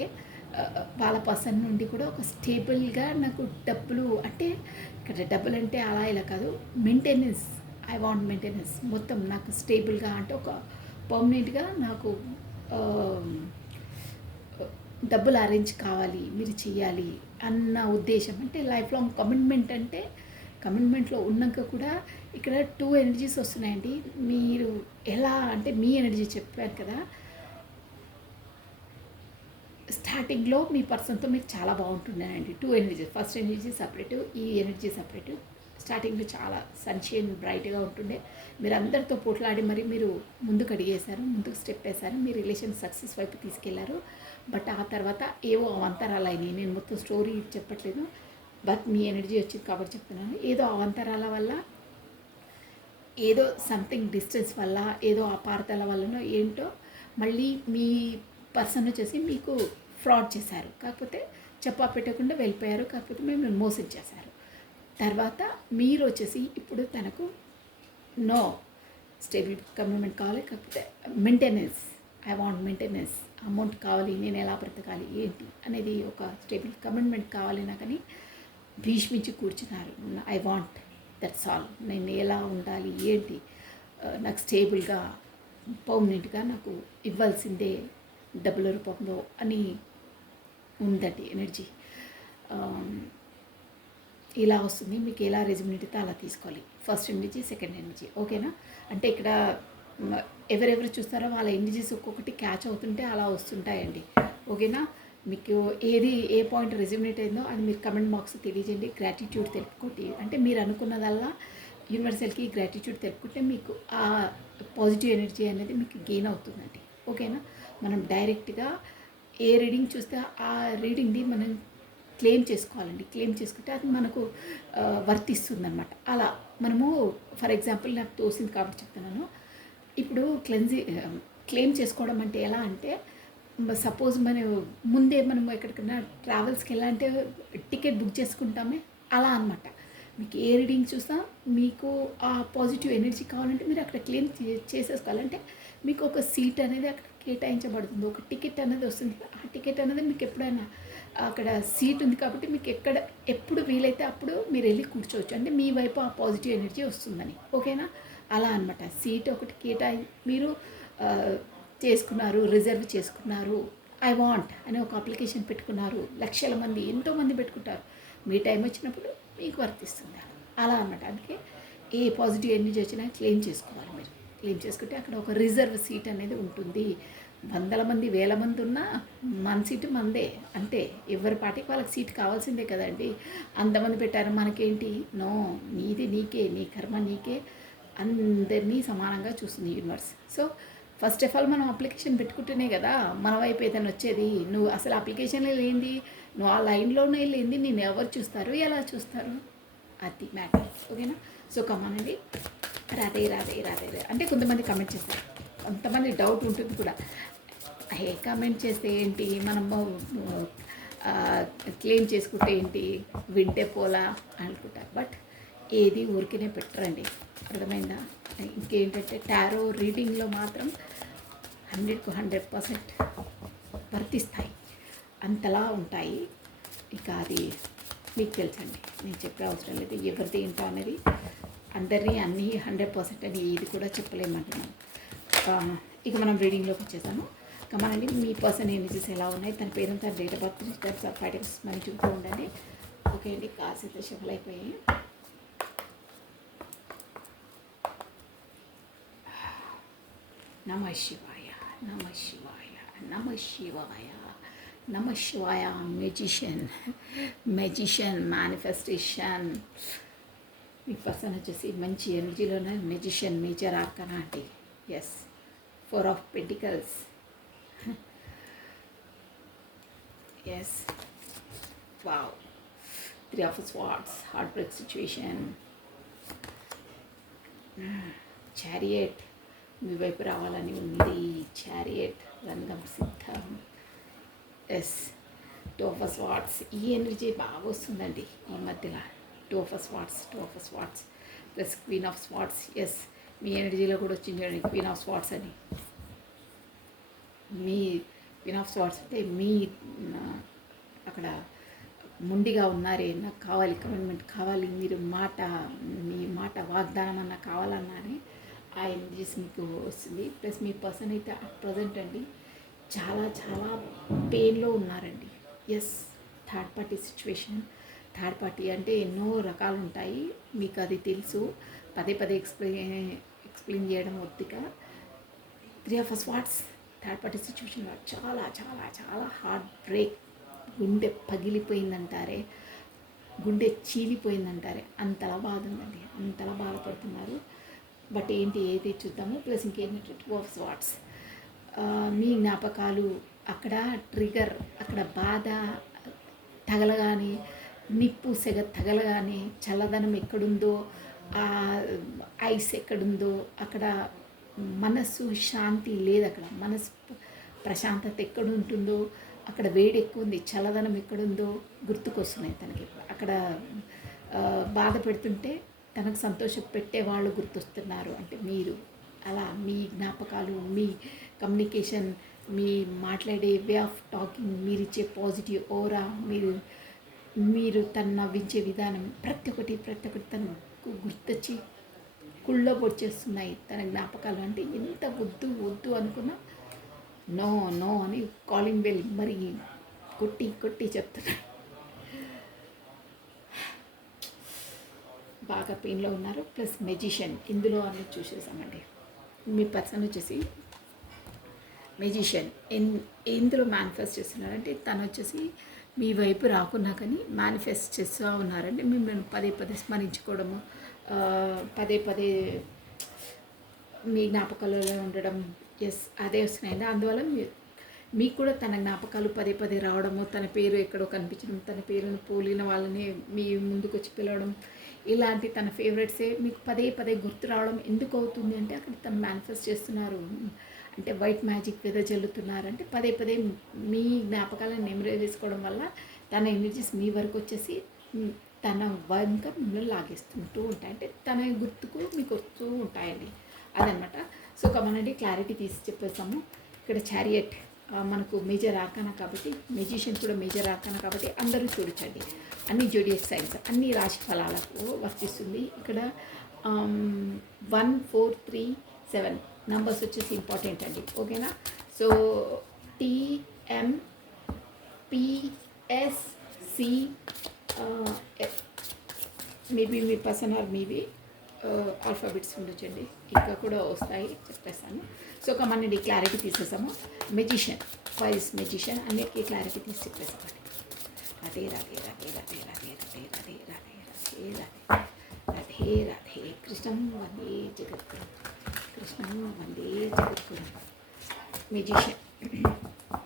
వాళ్ళ పర్సన్ నుండి కూడా ఒక స్టేబుల్గా నాకు డబ్బులు అంటే ఇక్కడ డబ్బులు అంటే అలా ఇలా కాదు, మెయింటెనెన్స్, ఐ వాంట్ మెయింటెనెన్స్, మొత్తం నాకు స్టేబుల్గా అంటే ఒక పర్మనెంట్గా నాకు డబ్బులు అరేంజ్ కావాలి, మీరు చెయ్యాలి అన్న ఉద్దేశం. అంటే లైఫ్ లాంగ్ కమిట్మెంట్ అంటే కమిట్మెంట్లో ఉన్నాక కూడా ఇక్కడ 2 ఎనర్జీస్ వస్తున్నాయండి. మీరు ఎలా అంటే మీ ఎనర్జీ చెప్పారు కదా, స్టార్టింగ్లో మీ పర్సన్తో మీకు చాలా బాగుంటున్నాయండి. 2 ఎనర్జీస్, ఫస్ట్ ఎనర్జీ సపరేటు, ఈ ఎనర్జీ సపరేటు. స్టార్టింగ్లో చాలా సన్షైన్ బ్రైట్గా ఉంటుండే, మీరు అందరితో పోట్లాడి మరి మీరు ముందుకు అడిగేశారు, ముందుకు స్టెప్ వేశారు, మీ రిలేషన్ సక్సెస్ వైపు తీసుకెళ్లారు. బట్ ఆ తర్వాత ఏవో అవంతరాలు అయినాయి. నేను మొత్తం స్టోరీ చెప్పట్లేదు, బట్ మీ ఎనర్జీ వచ్చింది కాబట్టి చెప్తున్నాను. ఏదో అవాంతరాల వల్ల, ఏదో సంథింగ్ డిస్టెన్స్ వల్ల, ఏదో అపార్థాల వల్లనో ఏంటో మళ్ళీ మీ పర్సన్ వచ్చేసి మీకు ఫ్రాడ్ చేశారు. కాకపోతే చెప్పా పెట్టకుండా వెళ్ళిపోయారు. కాకపోతే మేము మోసం చేశారు. తర్వాత మీరు వచ్చేసి ఇప్పుడు తనకు నో స్టేబుల్ కమిట్మెంట్ కావాలి. కాకపోతే maintenance, I want maintenance, amount కావాలి, నేను ఎలా బ్రతకాలి ఏంటి అనేది ఒక స్టేబుల్ కమిట్మెంట్ కావాలి నాకని భీష్మించి కూర్చున్నారు. I want, that's all. నేను ఎలా ఉండాలి ఏంటి, నాకు స్టేబుల్గా పర్మనెంట్గా నాకు ఇవ్వాల్సిందే డబ్బుల రూపంలో అని ఉందండి ఎనర్జీ. ఇలా వస్తుంది. మీకు ఎలా రెజ్యూమినేట్ అయితే అలా తీసుకోవాలి. First energy, second energy. ఓకేనా? అంటే ఇక్కడ ఎవరెవరు చూస్తారో వాళ్ళ ఎనర్జీస్ ఒక్కొక్కటి క్యాచ్ అవుతుంటే అలా వస్తుంటాయండి. ఓకేనా? మీకు ఏది ఏ పాయింట్ రెజ్యూమినేట్ అయిందో అది మీరు కమెంట్ బాక్స్ తెలియజేయండి. గ్రాటిట్యూడ్ తెలుపుకోండి. అంటే మీరు అనుకున్నదల్లా యూనివర్సల్కి గ్రాటిట్యూడ్ తెలుపుకుంటే మీకు ఆ పాజిటివ్ ఎనర్జీ అనేది మీకు గెయిన్ అవుతుందండి. ఓకేనా? మనం డైరెక్ట్గా ఏ రీడింగ్ చూస్తే ఆ రీడింగ్ని మనం క్లెయిమ్ చేసుకోవాలండి. క్లెయిమ్ చేసుకుంటే అది మనకు వర్తిస్తుంది అనమాట. అలా మనము ఫర్ ఎగ్జాంపుల్ నాకు తోసింది కాబట్టి చెప్తున్నాను. ఇప్పుడు క్లెయిమ్ చేసుకోవడం అంటే ఎలా అంటే, సపోజ్ ముందే మనం ఎక్కడికైనా ట్రావెల్స్కి వెళ్ళాలంటే టికెట్ బుక్ చేసుకుంటామే, అలా అనమాట. మీకు ఏ రీడింగ్ చూస్తా మీకు ఆ పాజిటివ్ ఎనర్జీ కావాలంటే మీరు అక్కడ క్లెయిమ్ చేసేసుకోవాలంటే మీకు ఒక సీట్ అనేది అక్కడ కేటాయించబడుతుంది. ఒక టికెట్ అనేది వస్తుంది. ఆ టికెట్ అనేది మీకు ఎప్పుడైనా అక్కడ సీట్ ఉంది కాబట్టి మీకు ఎప్పుడు వీలైతే అప్పుడు మీరు వెళ్ళి కూర్చోవచ్చు. అంటే మీ వైపు ఆ పాజిటివ్ ఎనర్జీ వస్తుందని. ఓకేనా? అలా అనమాట. సీట్ ఒకటి మీరు చేసుకున్నారు, రిజర్వ్ చేసుకున్నారు. ఐ వాంట్ అని ఒక అప్లికేషన్ పెట్టుకున్నారు. లక్షల మంది, ఎంతోమంది పెట్టుకుంటారు. మీ టైం వచ్చినప్పుడు మీకు వర్తిస్తుంది. అలా అనమాట. అందుకే ఏ పాజిటివ్ ఎనర్జీ వచ్చినా క్లెయిమ్ చేసుకోవాలి. మీరు క్లెయిమ్ చేసుకుంటే అక్కడ ఒక రిజర్వ్ సీట్ అనేది ఉంటుంది. వందల మంది, వేల మంది ఉన్నా మన సీటు మందే. అంతే. ఎవరి పార్టీకి వాళ్ళకి సీట్ కావాల్సిందే కదండి. అంతమంది పెట్టారు మనకేంటి? నో, నీది నీకే, నీ కర్మ నీకే. అందరినీ సమానంగా చూస్తుంది universe. So first of all మనం అప్లికేషన్ పెట్టుకుంటేనే కదా మన వైపు ఏదైనా వచ్చేది. నువ్వు అసలు అప్లికేషన్లో లేనిది, నువ్వు ఆ లైన్లోనే లేనిది నేను ఎవరు చూస్తారు, ఎలా చూస్తారు? అది మ్యాటర్. ఓకేనా? సో కమానండి. రాదే రాదే రాదే అంటే కొంతమంది కమెంట్ చేస్తారు, కొంతమంది డౌట్ ఉంటుంది కూడా. ఏ కామెంట్ చేస్తే ఏంటి, మనము క్లెయిమ్ చేసుకుంటే ఏంటి, వింటే పోలా అనుకుంటారు. బట్ ఏది ఊరికనే పెట్టరండి. అర్థమైందా? ఇంకేంటంటే టారో రీడింగ్లో మాత్రం 100% వర్తిస్తాయి. అంతలా ఉంటాయి. ఇక అది మీకు తెలుసండి, నేను చెప్పే అవసరం లేదు. ఎవరిది ఏంటో అనేది అందరినీ అన్నీ 100% అని ఇది కూడా చెప్పలేమంటున్నాను. ఇక మనం రీడింగ్లోకి వచ్చేసాము. కమానండి. మీ పర్సన్ ఎనర్జీస్ ఎలా ఉన్నాయి, తన పేరు, తన date of birth, types of fighters మనం చూస్తూ ఉండండి. ఓకే అండి. కార్స్ అయితే షఫల్ అయిపోయాయి. నమ శివాయ, నమ శివాయ, నమ శివాయ, నమ శివాయ. Magician manifestation. మీ పర్సన్ వచ్చేసి మంచి ఎనర్జీలోనే మెజిషియన్, మేజర్ ఆర్కనా అండి. Yes. 4 of Pentacles. Yes. Wow. 3 of Swords, heartbreak situation. Chariot మీ వైపు రావాలని ఉంది. చారియట్, రంగం సిద్ధం. ఎస్. 2 of Swords. ఈ ఎనర్జీ బాగా వస్తుందండి ఈ మధ్యలో. 2 of Swords plus Queen of Swords. Yes. మీ ఎనర్జీలో కూడా వచ్చింది చూడండి, Queen of Swords అని. మీ Queen of Swords అంటే మీ అక్కడ ముండిగా ఉన్నారే, నాకు కావాలి, కమిట్మెంట్ కావాలి, మీ మాట వాగ్దానం అన్న కావాలన్నారే, ఆ ఎనర్జీస్ మీకు వస్తుంది. ప్లస్ మీ పర్సన్ అయితే అట్ ప్రజెంట్ అండి చాలా చాలా పెయిన్లో ఉన్నారండి. Yes. Third party situation. Third party అంటే ఎన్నో రకాలు ఉంటాయి, మీకు అది తెలుసు. పదే ఎక్స్ప్లెయిన్ చేయడం ఒత్తిక. 3 of Swords థర్డ్ పార్టీ సిచ్యువేషన్లో చాలా చాలా చాలా హార్ట్ బ్రేక్. గుండె పగిలిపోయిందంటారే, గుండె చీలిపోయిందంటారే, అంతలా బాధ ఉందండి, అంతలా బాధపడుతున్నారు. బట్ ఏది చూద్దాము. ప్లస్ ఇంకేంటంటే 2 of Swords. మీ జ్ఞాపకాలు అక్కడ ట్రిగర్, అక్కడ బాధ తగలగానే నిప్పు సెగ తగలగానే చల్లదనం ఎక్కడుందో, ఆ ఐస్ ఎక్కడుందో అక్కడ మనస్సు శాంతి లేదు, అక్కడ మనసు ప్రశాంతత ఎక్కడుంటుందో అక్కడ వేడి ఎక్కువ ఉంది, చల్లదనం ఎక్కడుందో గుర్తుకొస్తున్నాయి తనకి. అక్కడ బాధ పెడుతుంటే తనకు సంతోషం పెట్టే వాళ్ళు గుర్తొస్తున్నారు. అంటే మీరు అలా మీ జ్ఞాపకాలు, మీ కమ్యూనికేషన్, మీ మాట్లాడే వే ఆఫ్ టాకింగ్, మీరు ఇచ్చే పాజిటివ్ ఓరా, మీరు తను నవ్వించే విధానం, ప్రతి ఒక్కటి తనకు గుర్తొచ్చి కుళ్ళో పొడిచేస్తున్నాయి తన జ్ఞాపకాలు. అంటే ఎంత వద్దు వద్దు అనుకున్నా నో నో అని కాలింగ్ బెల్ మరి కొట్టి కొట్టి చెప్తున్నాడు. బాగా పెయిన్లో ఉన్నారు. ప్లస్ మెజిషియన్ ఇందులో అన్ని చూసేసామండి. మీ పర్సన్ వచ్చేసి మెజిషియన్ ఇందులో మేనిఫెస్ట్ చేస్తున్నారంటే తను వచ్చేసి మీ వైపు రాకున్నా కానీ మేనిఫెస్ట్ చేస్తూ ఉన్నారంటే మిమ్మల్ని పదే పదే స్మరించుకోవడము, పదే పదే మీ జ్ఞాపకాలలో ఉండడం. ఎస్, అదే వస్తున్నాయండి. అందువల్ల మీకు కూడా తన జ్ఞాపకాలు పదే పదే రావడము, తన పేరు ఎక్కడో కనిపించడం, తన పేరును పోలిన వాళ్ళని మీ ముందుకు వచ్చి పిలవడం, ఇలాంటి తన ఫేవరెట్సే మీకు పదే పదే గుర్తు రావడం ఎందుకు అవుతుంది అంటే అక్కడ తను మేనిఫెస్ట్ చేస్తున్నారు. అంటే వైట్ మ్యాజిక్ వెదజల్లుతున్నారంటే పదే పదే మీ జ్ఞాపకాలను నెమరే వేసుకోవడం వల్ల తన ఎనర్జీస్ మీ వరకు వచ్చేసి తన వంక మిమ్మల్ని లాగేస్తుంటూ ఉంటాయి. అంటే తన గుర్తుకు మీకు వస్తూ ఉంటాయండి, అదనమాట. సో కమనండి క్లారిటీ తీసి చెప్పేస్తాము. ఇక్కడ చారియట్ మనకు మేజర్ ఆర్కానా కాబట్టి, మెజిషియన్ కూడా మేజర్ ఆర్కానా కాబట్టి అందరూ చూడొచ్చండి. అన్ని జోడియక్ సైన్స్, అన్ని రాశి ఫలాలకు వర్తిస్తుంది. ఇక్కడ 1, 4, 3, 7 నంబర్స్ వచ్చేసి ఇంపార్టెంట్ అండి, ఓకేనా. సో TMPSC మేబీ మీ పర్సన్ ఆర్ మీవి ఆల్ఫాబెట్స్ ఉండొచ్చండి, ఇంకా కూడా వస్తాయి చెప్పేస్తాను. సో కమనండి క్లారిటీ తీసేసాము. మెజిషియన్, వైస్ మెజిషియన్ అన్నిటికీ క్లారిటీ తీసి చెప్పేసామండి. రాధే రాధే రాధే రాధే రాధే రాధే రాధే రాధే రాధే రాధే రాధే రాధే కృష్ణం వందే జగద్గురు, కృష్ణం వందే జగద్గురు.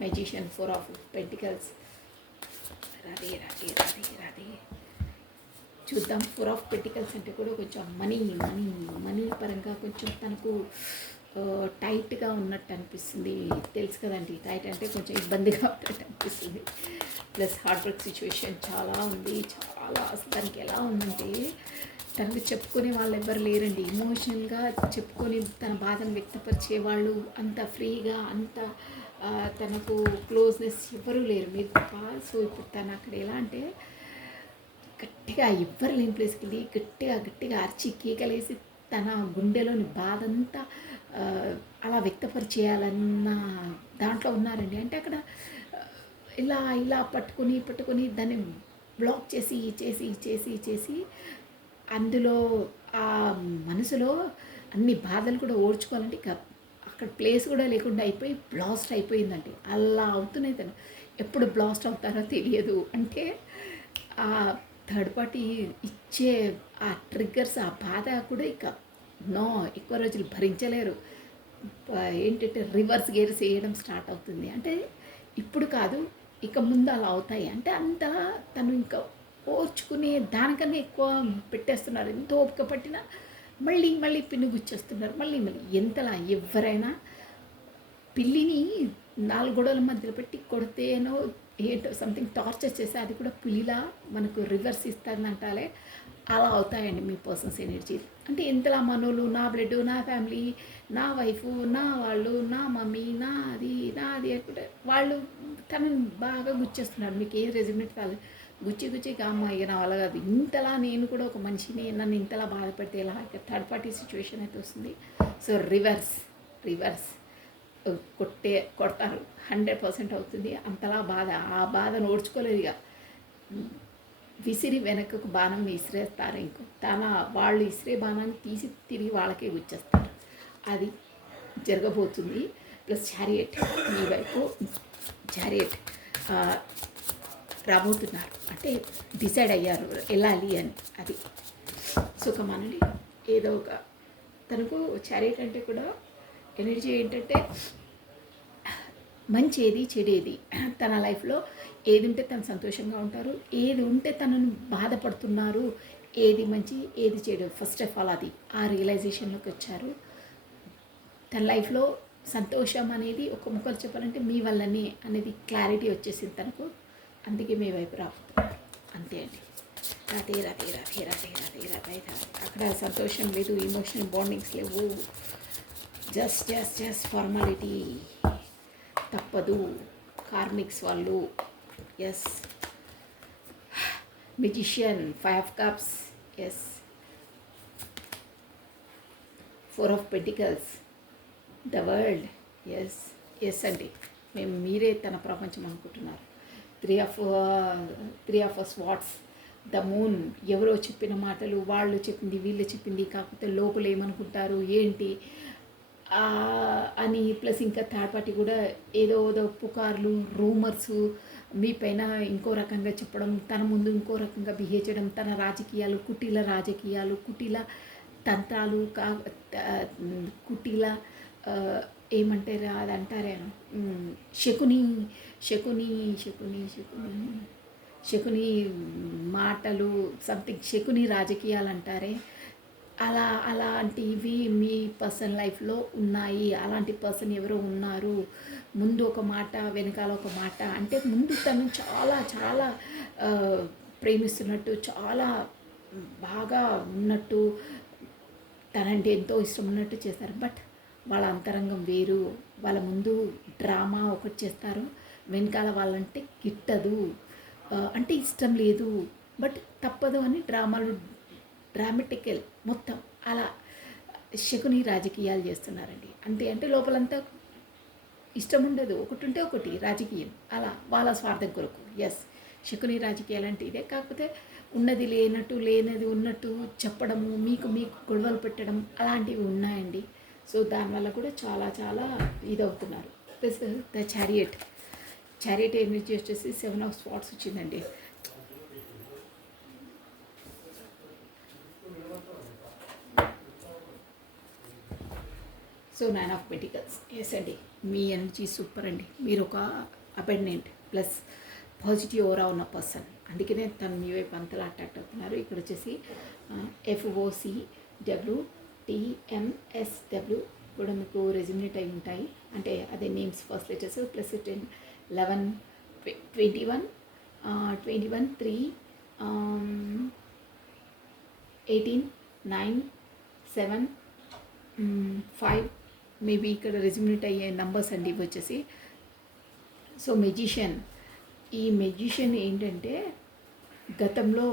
Magician 4 of pentacles. Radhe Radhe Radhe Radhe. చూద్దాం. 4 ఆఫ్ పెంటికల్స్ అంటే కూడా కొంచెం మనీ పరంగా కొంచెం తనకు టైట్గా ఉన్నట్టు అనిపిస్తుంది. తెలుసు కదండి, టైట్ అంటే కొంచెం ఇబ్బందిగా ఉన్నట్టు అనిపిస్తుంది. ప్లస్ హార్ట్ వర్క్ సిచ్యువేషన్ చాలా ఉంది, చాలా అసలు దానికి ఎలా ఉందంటే తనకు చెప్పుకునే వాళ్ళు ఎవ్వరు లేరండి. ఎమోషనల్గా చెప్పుకొని తన బాధను వ్యక్తపరిచే వాళ్ళు అంత ఫ్రీగా, అంత తనకు క్లోజ్నెస్ ఎవ్వరూ లేరు మీరు తప్ప. సో ఇప్పుడు తను అక్కడ ఎలా అంటే గట్టిగా ఎవ్వరు లేని ప్లేస్కి వెళ్ళి గట్టిగా అరిచి కేకలేసి తన గుండెలోని బాధ అంతా అలా వ్యక్తపరిచేయాలన్న దాంట్లో ఉన్నారండి. అంటే అక్కడ ఇలా పట్టుకొని దాన్ని బ్లాక్ చేసి అందులో ఆ మనసులో అన్ని బాధలు కూడా ఓడ్చుకోవాలంటే ఇక అక్కడ ప్లేస్ కూడా లేకుండా అయిపోయి బ్లాస్ట్ అయిపోయిందండి. అలా అవుతున్నాయి. తను ఎప్పుడు బ్లాస్ట్ అవుతారో తెలియదు. అంటే ఆ థర్డ్ పార్టీ ఇచ్చే ఆ ట్రిగ్గర్స్, ఆ బాధ కూడా ఇక ఎక్కువ రోజులు భరించలేరు. ఏంటంటే రివర్స్ గేర్స్ వేయడం స్టార్ట్ అవుతుంది. అంటే ఇప్పుడు కాదు, ఇక ముందు అలా అవుతాయి. అంటే అంత తను ఇంకా ఓర్చుకునే దానికన్నా ఎక్కువ పెట్టేస్తున్నారు. ఎంత ఓపిక పట్టినా మళ్ళీ పిన్ను గుచ్చేస్తున్నారు. మళ్ళీ ఎంతలా ఎవరైనా పిల్లిని 4 గోడల మధ్యలో పెట్టి కొడితేనో ఏంటో సంథింగ్ టార్చర్ చేస్తే అది కూడా పిల్లిలా మనకు రివర్స్ ఇస్తుందంటాలే, అలా అవుతాయండి మీ పర్సన్స్ ఎనర్జీ. అంటే ఎంతలా మనోళ్ళు, నా బ్లడ్, నా ఫ్యామిలీ, నా వైఫ్, నా వాళ్ళు, నా మమ్మీ, నాది అనుకుంటే వాళ్ళు తనని బాగా గుచ్చేస్తున్నారు. మీకు ఏది రెజిమెంట్ కాదు, గుచ్చి అమ్మ ఇక నా వల్ల కాదు, ఇంతలా నేను కూడా ఒక మనిషిని, నన్ను ఇంతలా బాధ పెడితే ఎలా, థర్డ్ పార్టీ సిచ్యువేషన్ అయితే వస్తుంది. సో రివర్స్ కొడతారు, 100% అవుతుంది. అంతలా బాధ, ఆ బాధను ఓడ్చుకోలేదు. ఇక విసిరి వెనకకు బాణం విసిరేస్తారు. వాళ్ళు ఇసిరే బాణాన్ని తీసి తిరిగి వాళ్ళకే గుచ్చేస్తారు. అది జరగబోతుంది. ప్లస్ చారియట్, ఈ వైపు చారియట్ రాబోతున్నారు. అంటే డిసైడ్ అయ్యారు వెళ్ళాలి అని. అది సుఖమానండి. ఏదో ఒక తనకు చారియట్ అంటే కూడా ఎనర్జీ ఏంటంటే మంచి ఏది చెడేది తన లైఫ్లో ఏది ఉంటే తను సంతోషంగా ఉంటారు, ఏది ఉంటే తనను బాధపడుతున్నారు, ఏది మంచి ఏది చెడు, ఫస్ట్ ఆఫ్ ఆల్ అది ఆ రియలైజేషన్లోకి వచ్చారు. తన లైఫ్లో సంతోషం అనేది ఒక ముక్కలు చెప్పాలంటే మీ వల్లనే అనేది క్లారిటీ వచ్చేసింది తనకు. అందుకే మీ వైపు రాబోతున్నారు. అంతే అండి. రాధే రాధే రాధే రాధే రాధే రాధే రాధే. అక్కడ సంతోషం లేదు, ఇమోషనల్ బాండింగ్స్ లేవు, జస్ట్ ఫార్మాలిటీ. తప్పదు. కార్మిక్స్ వాళ్ళు. Yes. Magician 5 of cups. Yes. 4 of pentacles. The world. Yes అండి. మీరే తన ప్రపంచం అనుకుంటున్నారు. 3 of స్వాట్స్. The moon. ఎవరో చెప్పిన మాటలు, వాళ్ళు చెప్పింది, వీళ్ళు చెప్పింది, కాకపోతే లోపల ఏమనుకుంటారు ఏంటి అని. ప్లస్ ఇంకా థర్డ్ పార్టీ కూడా ఏదో పుకార్లు, రూమర్స్ మీ పైన ఇంకో రకంగా చెప్పడం, తన ముందు ఇంకో రకంగా బిహేవ్ చేయడం, తన రాజకీయాలు, కుటీల తంత్రాలు, కుటీల ఏమంటారు అది అంటారే, శకుని మాటలు, సంథింగ్ శకుని రాజకీయాలు అంటారే, అలాంటివి మీ పర్సనల్ లైఫ్లో ఉన్నాయి. అలాంటి పర్సన్ ఎవరో ఉన్నారు. ముందు ఒక మాట, వెనకాల ఒక మాట. అంటే ముందు తను చాలా చాలా ప్రేమిస్తున్నట్టు, చాలా బాగా ఉన్నట్టు, తనంటే ఎంతో ఇష్టం ఉన్నట్టు చేస్తారు. బట్ వాళ్ళ అంతరంగం వేరు. వాళ్ళ ముందు డ్రామా ఒకటి చేస్తారు, వెనకాల వాళ్ళంటే గిట్టదు, అంటే ఇష్టం లేదు, బట్ తప్పదు అని డ్రామాటికల్ మొత్తం అలా శకుని రాజకీయాలు చేస్తున్నారండి. అంటే లోపలంతా ఇష్టం ఉండదు, ఒకటి ఉంటే ఒకటి రాజకీయం, అలా వాళ్ళ స్వార్థం కొరకు. ఎస్, శకుని రాజకీయాలు అంటే ఇదే. కాకపోతే ఉన్నది లేనట్టు, లేనది ఉన్నట్టు చెప్పడము, మీకు గొడవలు పెట్టడం అలాంటివి ఉన్నాయండి. సో దానివల్ల కూడా చాలా చాలా ఇదవుతున్నారు. ప్లస్ ద చారియట్ ఎనర్జీ వచ్చేసి 7 of స్వాట్స్ వచ్చిందండి. So 9 of Pentacles. ఎస్ అండి, మీ ఎనర్జీ సూపర్ అండి. మీరు ఒక అబెండెంట్ ప్లస్ పాజిటివ్ ఓరా ఉన్న పర్సన్. అందుకనే తను మీ వైపు అంతలా అట్రాక్ట్ అవుతున్నారు. ఇక్కడ వచ్చేసి FOCWTMSW కూడా మీకు రెజ్యూమినేట్ అయి ఉంటాయి. అంటే అదే names first letters. Plus 10 11 21 21 3 18 9 7 5 maybe ఇక్కడ రెజ్యూమినేట్ అయ్యే నంబర్స్ అండి ఇవి వచ్చేసి. సో మెజిషియన్, ఈ మెజిషియన్ ఏంటంటే గతంలో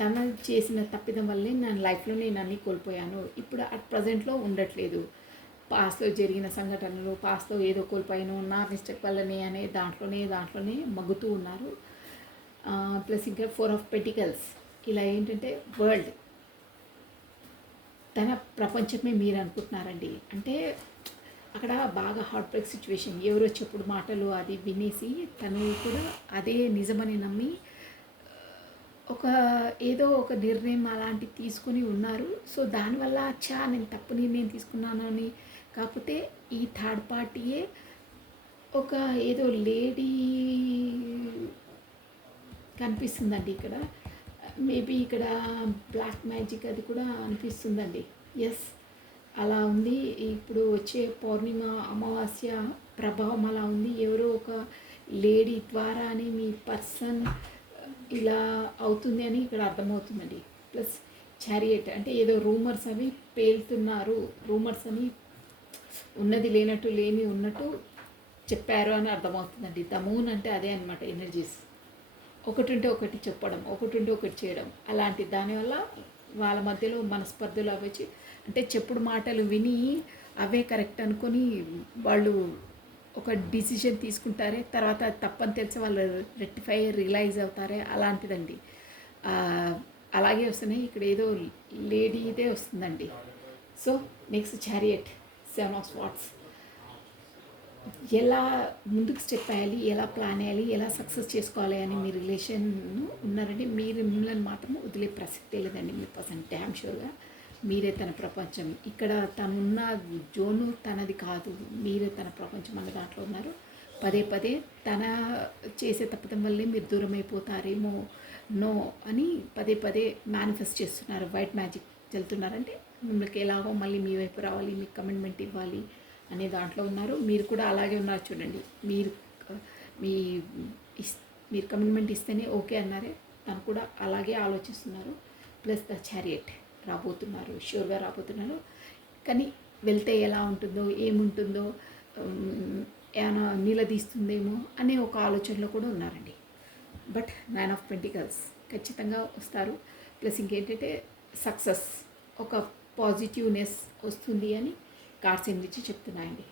తన చేసిన తప్పిదం వల్లే నా లైఫ్లో నేను అన్నీ కోల్పోయాను, ఇప్పుడు అట్ ప్రజెంట్లో ఉండట్లేదు, పాస్ట్లో జరిగిన సంఘటనలు, పాస్ట్లో ఏదో కోల్పోయాను, నా మిస్టేక్ వల్లనే అనే దాంట్లోనే మగ్గుతూ ఉన్నారు. ప్లస్ ఇంకా 4 of Pentacles. ఇలా ఏంటంటే వరల్డ్, తన ప్రపంచమే మీరు అనుకుంటున్నారండి. అంటే అక్కడ బాగా హార్ట్ బ్రేక్ సిచ్యువేషన్, ఎవరో చెప్పుడు మాటలు అది వినేసి తను కూడా అదే నిజమని నమ్మి ఏదో ఒక నిర్ణయం అలాంటివి తీసుకుని ఉన్నారు. సో దానివల్ల నేను తప్పు నిర్ణయం తీసుకున్నాను అని. కాకపోతే ఈ థర్డ్ పార్టీయే ఒక ఏదో లేడీ కనిపిస్తుందండి ఇక్కడ. మేబీ ఇక్కడ బ్లాక్ మ్యాజిక్ అది కూడా అనిపిస్తుందండి. ఎస్, అలా ఉంది. ఇప్పుడు వచ్చే పౌర్ణిమ, అమావాస్య ప్రభావం అలా ఉంది. ఎవరో ఒక లేడీ ద్వారానే మీ పర్సన్ ఇలా అవుతుంది అని ఇక్కడ అర్థమవుతుందండి. ప్లస్ చారియట్ అంటే ఏదో రూమర్స్ అవి పేలుతున్నారు, రూమర్స్ అని ఉన్నది లేనట్టు, లేని ఉన్నట్టు చెప్పారు అని అర్థమవుతుందండి. ద మూన్ అంటే అదే అనమాట, ఎనర్జీస్. ఒకటి ఉంటే ఒకటి చెప్పడం, ఒకటి ఉంటే ఒకటి చేయడం, అలాంటి దానివల్ల వాళ్ళ మధ్యలో మనస్పర్ధలు అవ్వచ్చు. అంటే చెప్పుడు మాటలు విని అవే కరెక్ట్ అనుకొని వాళ్ళు ఒక డిసిషన్ తీసుకుంటారే, తర్వాత తప్పని తెలిసి వాళ్ళు రియలైజ్ అవుతారే, అలాంటిదండి. అలాగే వస్తున్నాయి. ఇక్కడ ఏదో లేడీదే వస్తుందండి. So next chariot, 7 of swords. ఎలా ముందుకు స్టెప్ వేయాలి, ఎలా ప్లాన్ వేయాలి, ఎలా సక్సెస్ చేసుకోవాలి అని మీ రిలేషన్ ఉన్నారండి. మీరు మిమ్మల్ని మాత్రం వదిలే ప్రసక్తే లేదండి. మీ పర్సన్ డ్యామ్ షూర్గా మీరే తన ప్రపంచం. ఇక్కడ తనున్న జోను తనది కాదు, మీరే తన ప్రపంచం అన్న దాంట్లో ఉన్నారు. పదే పదే తన చేసే తప్పడం వల్లే మీరు దూరం అయిపోతారేమో నో అని పదే పదే మేనిఫెస్ట్ చేస్తున్నారు. వైట్ మ్యాజిక్ చల్లుతున్నారంటే మిమ్మల్ని ఎలాగో మళ్ళీ మీ వైపు రావాలి, మీకు కమిట్మెంట్ ఇవ్వాలి అనే దాంట్లో ఉన్నారు. మీరు కూడా అలాగే ఉన్నారు చూడండి. మీరు మీ మీరు కమిట్మెంట్ ఇస్తేనే ఓకే అన్నారే, తను కూడా అలాగే ఆలోచిస్తున్నారు. ప్లస్ ద చారియట్ రాబోతున్నారు, షూర్గా రాబోతున్నారు. కానీ వెళ్తే ఎలా ఉంటుందో ఏముంటుందో ఏమైనా నిలదీస్తుందేమో అనే ఒక ఆలోచనలో కూడా ఉన్నారండి. బట్ 9 ఆఫ్ పెంటికల్స్ ఖచ్చితంగా వస్తారు. ప్లస్ ఇంకేంటంటే సక్సెస్, ఒక పాజిటివ్నెస్ వస్తుంది అని కార్డ్స్ నుంచి చెప్తున్నాయండి.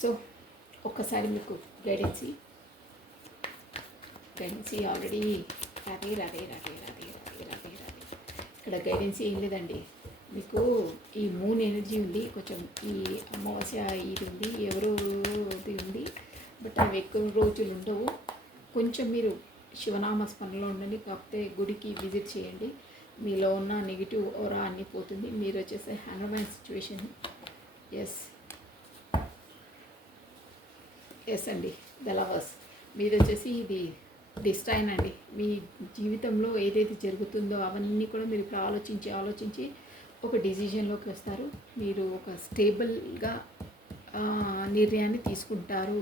సో ఒక్కసారి మీకు గైడెన్సీ ఆల్రెడీ రాదే రాదే రాదే రాదే రాదే రాదే రాదే ఇక్కడ గైడెన్సీ ఏం లేదండి. మీకు ఈ మూన్ ఎనర్జీ ఉంది, కొంచెం ఈ అమావాస్య ఇది ఉంది, ఎవరోది ఉంది. బట్ అవి ఎక్కువ రోజులు ఉండవు. కొంచెం మీరు శివనామ స్మరణలో ఉండండి, కాకపోతే గుడికి విజిట్ చేయండి. మీలో ఉన్న నెగిటివ్ ఓరా అన్నీ పోతుంది. మీరు వచ్చేసి హ్యాంగర్మ్యాన్ సిచ్యువేషన్. ఎస్ అండి, ద లవర్స్ మీది వచ్చేసి ఇది డిస్ట్రైన్ అండి. మీ జీవితంలో ఏదైతే జరుగుతుందో అవన్నీ కూడా మీరు ఇప్పుడు ఆలోచించి ఒక డిసిజన్లోకి వస్తారు. మీరు ఒక స్టేబుల్గా నిర్ణయాన్ని తీసుకుంటారు.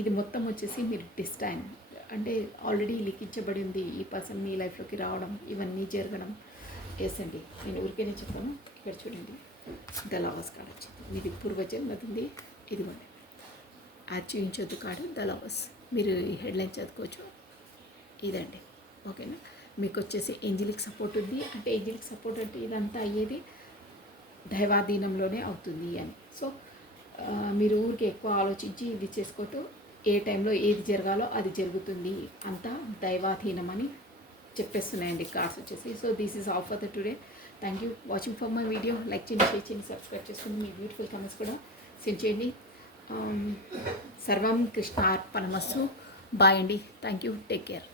ఇది మొత్తం వచ్చేసి మీరు డిస్ట్రైన్ అంటే ఆల్రెడీ లిఖించబడి ఉంది. ఈ పర్సన్ మీ లైఫ్లోకి రావడం, ఇవన్నీ జరగడం. ఎస్ అండి, నేను ఊరికేనే చెప్తాను. ఇక్కడ చూడండి, ద లవర్స్ కార్డ్ వచ్చింది. మీది పూర్వజన్మది ఉంది. ఇదిగోండి, అది చూపించొద్దు కార్డు, ద లవర్స్. మీరు ఈ హెడ్లైన్ చదువుకోవచ్చు. ఇదండి, ఓకేనా. మీకు వచ్చేసి ఏంజలిక్ సపోర్ట్ ఉంది. అంటే ఏంజలిక్ సపోర్ట్ అంటే ఇదంతా అయ్యేది దైవాధీనంలోనే అవుతుంది అని. సో మీరు ఊరికి ఎక్కువ ఆలోచించి ఇది చేసుకోవటం, ఏ టైంలో ఏది జరగాలో అది జరుగుతుంది, అంతా దైవాధీనం అని చెప్పేస్తున్నాయండి కార్డ్స్ వచ్చేసి. So this is all for the today. Thank you watching for my video. Like చేయండి, షేర్ చేయండి, సబ్స్క్రైబ్ చేసుకోండి. మీ బ్యూటిఫుల్ కమెంట్స్ కూడా సెండ్ చేయండి. సర్వం కృష్ణ అర్పణమస్తు. బాయ్ అండి. Thank you. Take care.